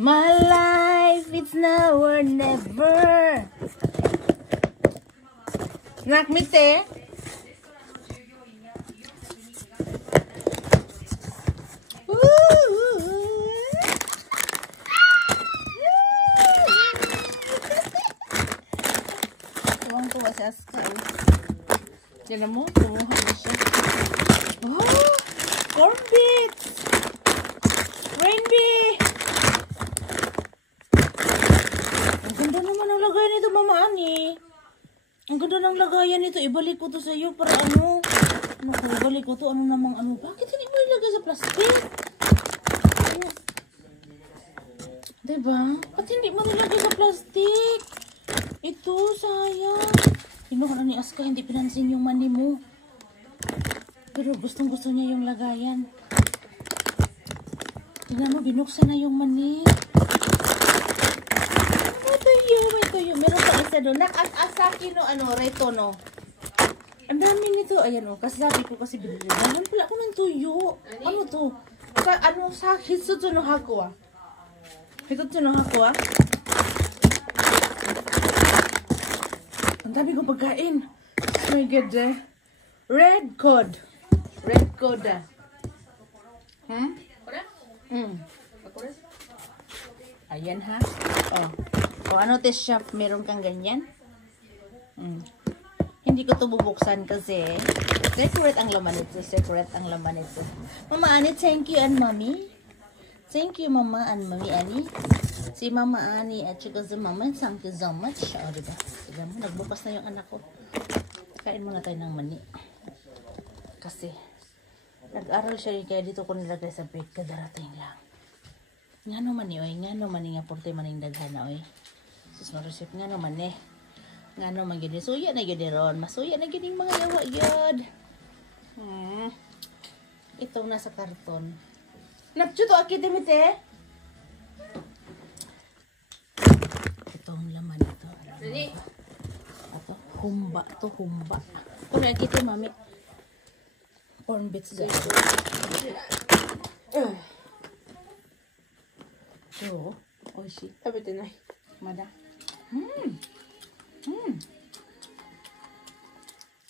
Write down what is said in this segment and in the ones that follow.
my life, it's now or never. Nakmite. Tuwang-tuwa si Aska. Yan mo, tumuha na siya. Oh! Corn bits! Rainby! Ang ganda naman ang lagayan nito, Mama Ani. Ang ganda ng lagayan nito. Ibalik ko to sa iyo para ano? Ano ko, ibalik ko to? Ano namang ano? Bakit hindi mo ilagay sa plastic? Diba? Ba't hindi mo nilagay sa plastic? Ito, sayang. Kinuha na ni Aska, hindi pinansin yung mani mo. Pero gustong-gusto niya yung lagayan. Tingnan mo, binuksan na yung mani. May tuyo, may tuyo. Meron pa isa doon. Nakasaki no, ano, reto no. Ang dami nito. Ayan o, kasi sabi ko kasi binili. Alam pala ako ng tuyo. Ano to? Ano sa Hitsutsu no Haku ah. Hitsutsu no Haku ah. Ang dami kong pagkain. Oh my God eh. Red cod. Red cod ah. Ayan ha. Oh. O ano test shop, meron kang ganyan? Hindi ko to bubuksan kasi secret ang laman nito. Secret ang laman nito. Mama Ani, thank you and mommy. Thank you Mama and Mommy Ani. Si Mama Ani at saka si Mama, thank you so much. O diba? Sige mo, nagbukas na yung anak ko. Kain muna tayo ng mani. Kasi nag-aral siya kaya dito ko nilagay sa bed. Kadarating lang. Nga naman ni oy, nga naman ni nga porte maning daghan na oy. Sus marusip nga naman eh. Nga naman gid suya na gid ron, masuya na gid mga yawa gyud. Itong nasa karton. Napcho to akidemite. Itong laman ito. Nani? Ato, humba to, humba. Kung nakita mami. Corn bits guys. Oh, oishi. Tabete nai. Mada.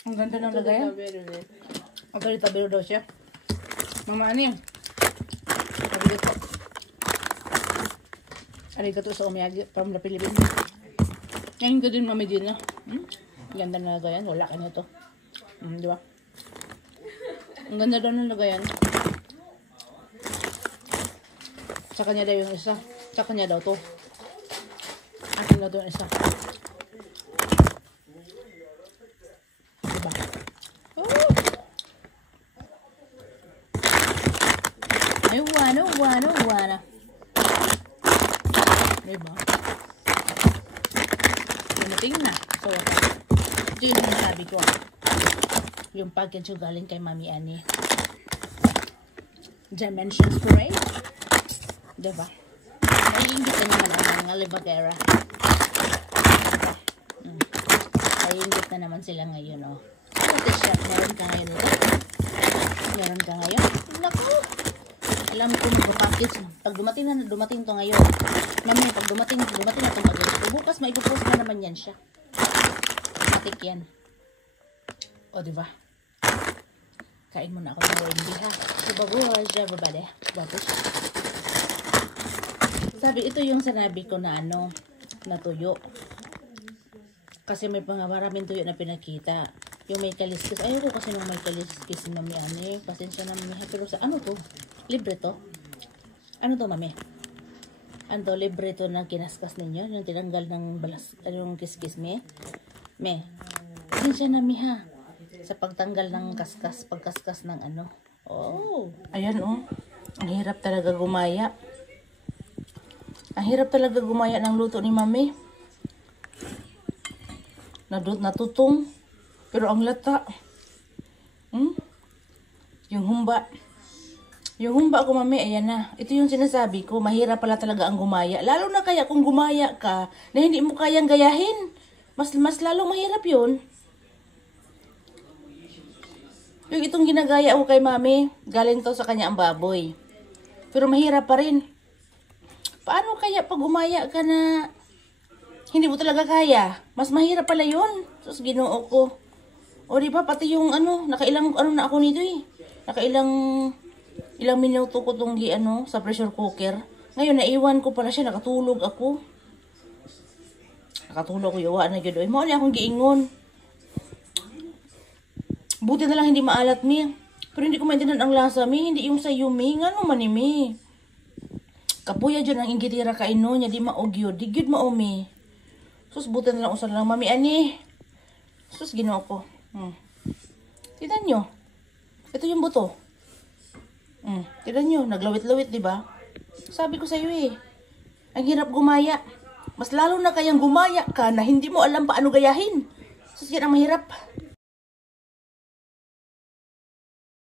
Ang ganda ng lagayan. Ang ganda tabero daw siya. Mama Ani. Arigato. Arigato sa umiyagi from the Philippines. Ngayon ko din mami din na. Ganda ng lagayan. Wala ka nito. Di ba? Ang ganda daw ng lagayan. Sa kanya daw yung isa. Sa kanya daw to. Akin na daw yung isa. Diba? Oh! Ay, wana. Diba? Dumating na. So, ito yung sinasabi ko. Yung package yung galing kay Mami Ani. Dimensions Parade. Diba? Naiingit na naman ang mga libagera. Diba? Naiingit na naman sila ngayon, oh. Ito siya. Meron ka ngayon ito? Meron ka ngayon? Naku! Alam ko mag-package. Pag dumating to ngayon. Mami, pag dumating na itong mag-package. Bukas maipopost na naman yan siya. Matik yan. O, diba? Kain muna ako ng Wendy, ha? So, babuhay siya, babade. Babush. Sabi, ito yung sanabi ko na ano, na tuyo. Kasi may maraming tuyo na pinakita. Yung may kaliskis. Ayoko kasi nung may kaliskis ni Mami Ani. Pasensya na Mami. Pero sa ano to? Libre to? Ano to, Mami? Ano to? Libre to na kinaskas ninyo? Yung tinanggal ng balas, yung kiskis me? Me. Pasensya na Mami, ha? Sa pagtanggal ng kaskas, pagkaskas ng ano. Oh. Ayan, oh. Ang hirap talaga gumaya. Ang hirap talaga gumaya ng luto ni Mami. Natutong. Pero ang lata. Yung humba. Yung humba ko, Mami, ayan na. Ito yung sinasabi ko. Mahirap pala talaga ang gumaya. Lalo na kaya kung gumaya ka na hindi mo kayang gayahin. Mas lalong mahirap yun. Yung itong ginagaya ko kay Mami, galing to sa kanya ang baboy. Pero mahirap pa rin. Paano kaya pag umaya ka na hindi mo talaga kaya? Mas mahirap pala yun. Sus, Ginoo ko. O diba, pati yung nakailang na ako nito eh. Ilang minuto ko itong sa pressure cooker. Ngayon, naiwan ko pala siya, nakatulog ako. Nakatulog ko, yawa na yun. Mauli akong giingon. Buti na lang hindi maalat, mi. Pero hindi ko maintindihan ang lasa, mi. Hindi yung sayo, mi. Nga naman ni, mi. Kapuya dyan ang ingitira kaino niya, di maogyo. Di gyud maomi. Sus, buti na lang usan lang, mami, ani. Sus, Ginoo ko. Tignan nyo. Ito yung buto. Tignan nyo, naglawit-lawit, di ba? Sabi ko sa'yo eh. Ang hirap gumaya. Mas lalo na kayang gumaya ka na hindi mo alam paano gayahin. Sus, yan ang mahirap.